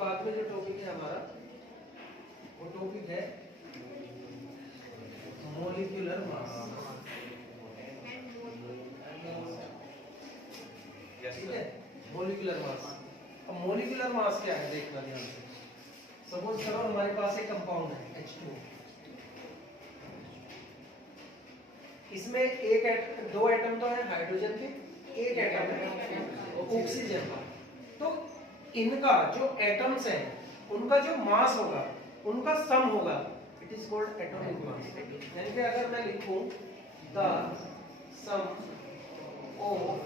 बाद में जो टॉपिक है हमारा वो टॉपिक है मॉलिक्यूलर मास। ठीक है, मॉलिक्यूलर मास। अब मॉलिक्यूलर मास क्या है देखना ध्यान से। सपोज करो हमारे पास एक कंपाउंड है H2, इसमें दो एटम तो है हाइड्रोजन के, एक एटम है ऑक्सीजन का। तो इनका जो एटम्स हैं उनका जो मास होगा उनका सम होगा, it is called atomic mass. यानी कि अगर मैं लिखूं the sum of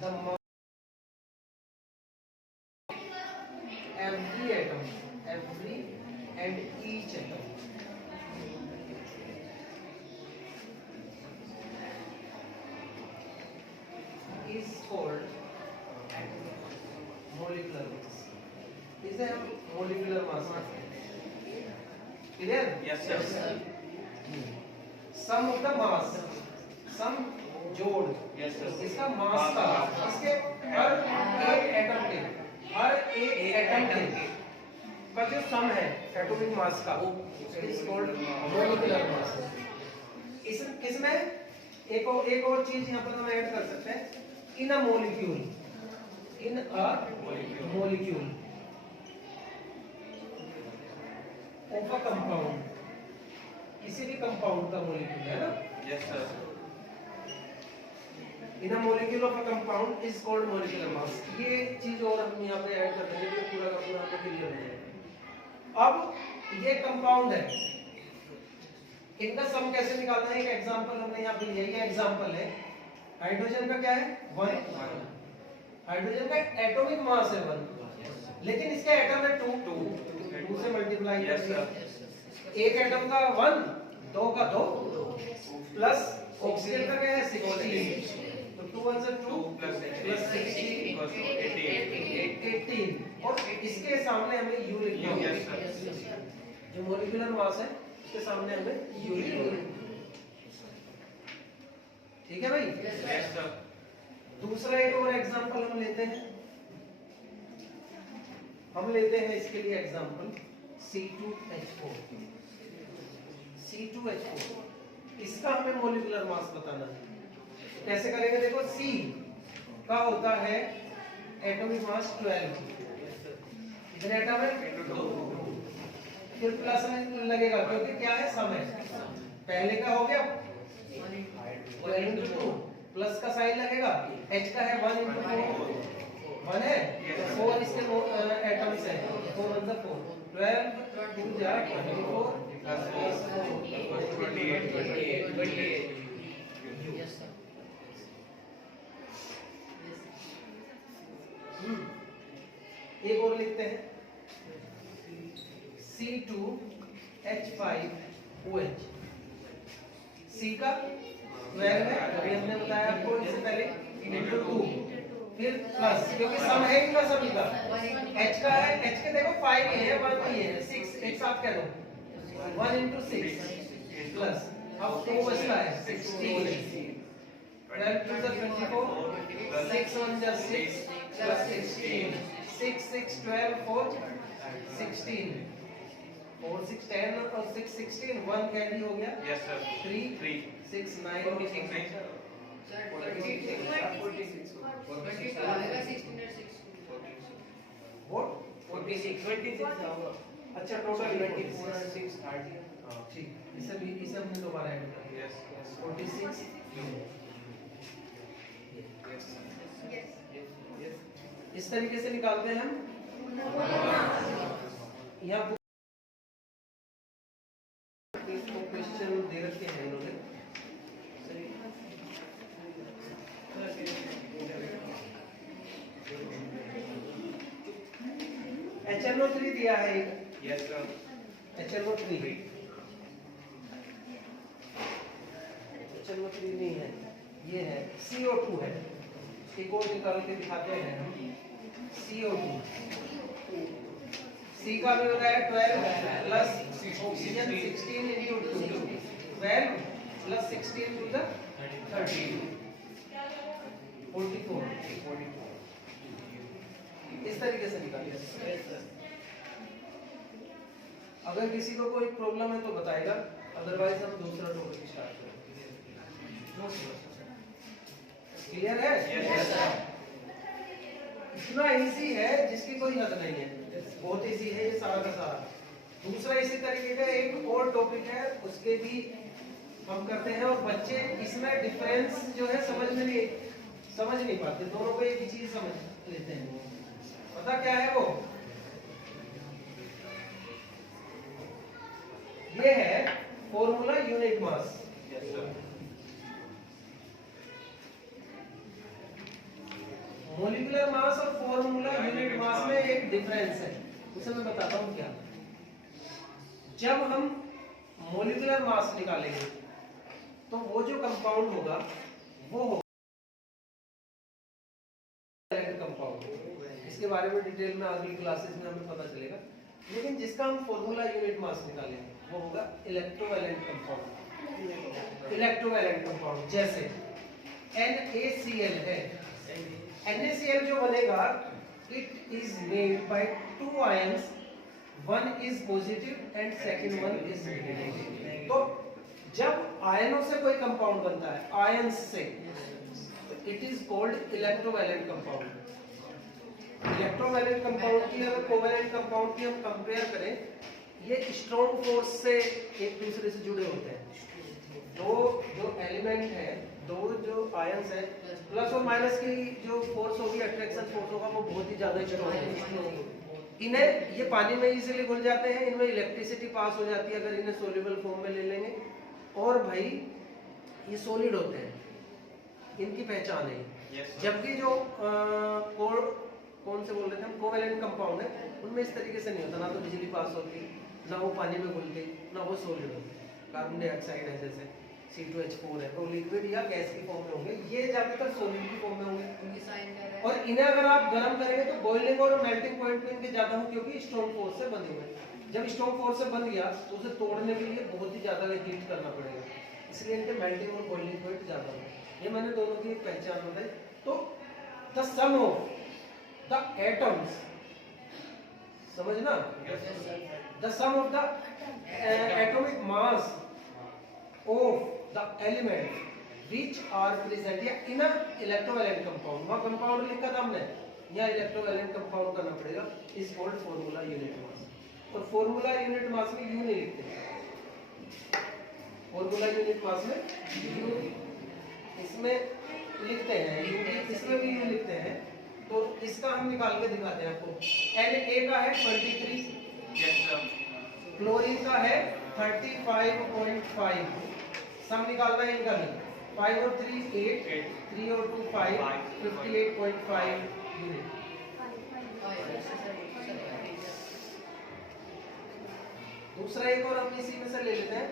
the mass every atom, every and each atom is called molecular mass. इसे हम molecular mass कहते हैं। Clear? Yes, sir. Sum of the mass, sum जोड़, Yes, sir. इसका मास का, इसके हर एक एटम के का जो सम है एटॉमिक मास का, इज कॉल्ड मॉलिक्यूलर मास। इसमें एक और चीज यहाँ पर हम ऐड कर सकते हैं, in a molecule, in a molecule of a compound, किसी भी कंपाउंड का मॉलिक्यूल है ना। Yes, sir. In a molecule of a compound is called molecular mass. ये चीज और हम यहाँ पे ऐड कर देंगे तो पूरा का पूरा हमें क्लियर हो जाएगा। अब ये कंपाउंड है, इनका सम कैसे निकालना है, एक एग्जांपल हमने यहाँ पे लिया। ये एग्जांपल है, हाइड्रोजन का क्या है 1, हाइड्रोजन का एटॉमिक मास है 1, लेकिन इसका एटम है 2 से मल्टीप्लाई कर दिया। एक एटम का 1, 2 का 2 प्लस ऑक्सीजन का क्या है 16, तो 2 1 से 2 प्लस 16 18, और इसके सामने हमें यू लिखना है। जो मॉलिक्यूलर मास है उसके सामने हमें यू लिखना है। ठीक है भाई? Yes, sir. दूसरा एक और एग्जांपल हम लेते हैं। हम लेते हैं इसके लिए एग्जांपल C2H4। C2H4 इसका हमें मॉलिक्यूलर मास बताना है। कैसे करेंगे देखो, C का होता है एटॉमिक मास 12, इधर एटम है 2, फिर प्लस में लगेगा क्योंकि क्या है सम है। पहले का हो गया 12 into 2, प्लस का साइन लगेगा, H का है 1 into 4, 1 है, 4 इसके एटम्स है, 4 1 4, 12 2 जा 24 प्लस 4 28। एक और लिखते हैं C2H5OH। C का 12 है, अभी हमने बताया आपको इससे पहले, into 2, फिर प्लस क्योंकि सम है इनका सभी का। H का है, H के देखो 5 ही है, 1 ही है, 6 एक साथ कह दो, 1 into 6 प्लस अब 2 बचता है 16, 12 2 जा 24, 6 1 जा 6 प्लस 16, 6 6 12 4 16, 4 6 10 और 6 16, 1 कैरी हो गया। Yes, sir. 3 6 9 और 6 अच्छा टोटल 24 और 6 30। ठीक, इसे हमने दोबारा ऐड कर दिया। 46 इस तरीके से निकालते हैं हम। यहाँ क्वेश्चन दे रखे हैं इन्होंने, HNO3 दिया है एक। Yes, sir. HNO3 नहीं है, ये है CO2 है। एक और निकाल के दिखाते हैं हम, CO2। C का भी होता है 12 plus oxygen 16 into 2, 12 plus 16 to the 13, 44। इस तरीके से निकालिए। अगर किसी को कोई प्रॉब्लम है तो बताएगा, अदरवाइज हम दूसरा टॉपिक स्टार्ट करेंगे। क्लियर है? Yes sir. इतना इजी है जिसकी कोई हद नहीं है, बहुत इजी है ये सारा का सारा। दूसरा इसी तरीके का एक और टॉपिक है, उसके भी हम करते हैं, और बच्चे इसमें डिफरेंस जो है समझ नहीं पाते, दोनों को एक ही चीज समझ लेते हैं। पता क्या है वो? ये है formula unit mass. Molecular mass और फॉर्मूला यूनिट मास में एक डिफरेंस है, उसे मैं बताता हूं क्या। जब हम मोलिकुलर मास निकालेंगे तो वो जो कंपाउंड होगा वो होगा कंपाउंड। इसके बारे में डिटेल में अगली क्लासेस में हमें पता चलेगा, लेकिन जिसका हम फॉर्मूला यूनिट मास निकालेंगे वो होगा इलेक्ट्रोवैलेंट कंपाउंड। इलेक्ट्रोवैलेंट कंपाउंड जैसे NaCl है, NaCl जो बनेगा, it is made by two ions, one is positive and second one is negative. तो जब आयनों से कोई कंपाउंड बनता है, आयंस से, it is called electrovalent compound. Electrovalent compound की अगर कोवैलेंट कंपाउंड की हम कंपेयर करें, ये स्ट्रॉन्ग फोर्स से एक दूसरे से जुड़े होते हैं। दो जो एलिमेंट है, दो जो आयंस है, प्लस और माइनस की जो फोर्स होगी, अट्रैक्शन फोर्स होगा, वो बहुत ही ज्यादा स्ट्रॉन्ग है। इन्हें ये पानी में इजीली घुल जाते हैं, इनमें इलेक्ट्रिसिटी पास हो जाती है अगर इन्हें सोल्यूबल फॉर्म में ले लेंगे। और भाई ये सॉलिड होते हैं, इनकी पहचान है। जबकि जो कौन से बोल रहे थे हम, कोवैलेंट कंपाउंड है, उनमें इस तरीके से नहीं होता, ना तो बिजली पास होती, ना वो पानी में घुलते, ना वो सॉलिड होते। कार्बन डाइऑक्साइड है जैसे C2H4 है, वो लिक्विड या गैस की फॉर्म में होंगे, ये ज्यादातर सॉलिड की फॉर्म में होंगे। और इन्हें अगर आप गर्म करेंगे तो बॉइलिंग और मेल्टिंग पॉइंट पे इनके ज्यादा हो, क्योंकि स्ट्रॉन्ग फोर्स से बने हुए हैं। जब स्ट्रॉन्ग फोर्स से बन गया तो उसे तोड़ने के लिए बहुत ही ज्यादा हीट करना पड़ेगा, इसलिए इनके मेल्टिंग और बॉइलिंग पॉइंट ज्यादा हो। ये मैंने दोनों की पहचान बताई। तो the sum of the atoms, समझना, the sum of the atomic mass of the element which are present in a electrovalent compound, वहाँ कंपाउंड लिखा था हमने, यहाँ इलेक्ट्रोवैलेंट कंपाउंड करना पड़ेगा, is called formula unit mass. और फॉर्मूला यूनिट मास में यू नहीं लिखते, फॉर्मूला यूनिट मास में यू इसमें लिखते हैं, यू इसमें भी यू लिखते हैं। तो इसका हम निकाल के दिखाते हैं आपको। Na का है 23, क्लोरीन का है 35.5, सम निकालना है इनका भी, 5 और 3 8, 3 और 2 5, 58.5 यूनिट। दूसरा एक और हम इसी में से ले लेते हैं,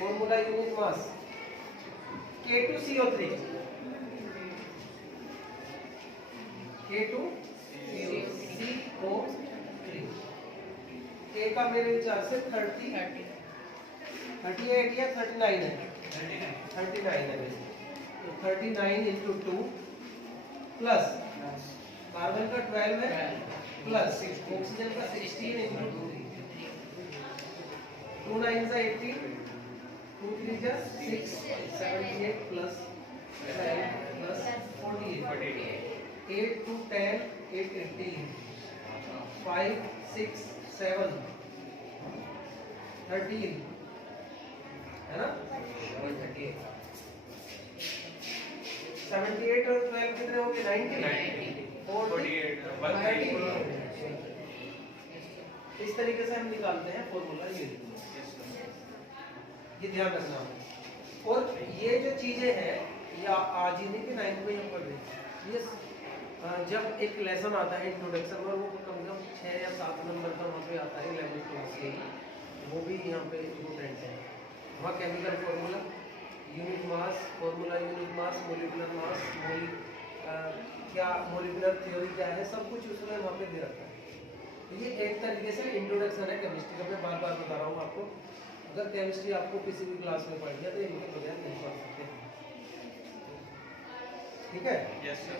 formula unit mass K2CO3, A का मेरे विचार से 38 या 39 है, 39 है वैसे, तो 39 into 2 प्लस कार्बन का 12 है, प्लस ऑक्सीजन का 16 into 2, 2 9 से 18, 2 3 जा 6, 78 प्लस 12 प्लस 48, 8 to 10, 8 18, 5 6 7 13 है ना, 38, 78 और 12 कितने होंगे, 90, 48, इस तरीके से हम निकालते हैं फॉर्मूला यूनिट, ये ध्यान रखना है। और ये जो चीजें हैं ये आज ही नहीं कि 9th में हम पढ़ रहे हैं, ये जब एक लेसन आता है इंट्रोडक्शन में, वो कम से कम 6 या 7 नंबर का वहाँ पे आता है 11th क्लास के, वो भी यहाँ पे इम्पोर्टेंट है। वहाँ chemical formula, unit mass, formula unit mass, molecular mass, क्या मोलिकुलर थ्योरी क्या है, सब कुछ उसमें वहाँ पे दे रखा है। ये एक तरीके से इंट्रोडक्शन है केमिस्ट्री का, मैं बार बार बता रहा हूँ आपको। अगर केमिस्ट्री आपको किसी भी क्लास में पढ़ गया तो इनके बगैर नहीं पढ़ सकते, ठीक है? Yes sir.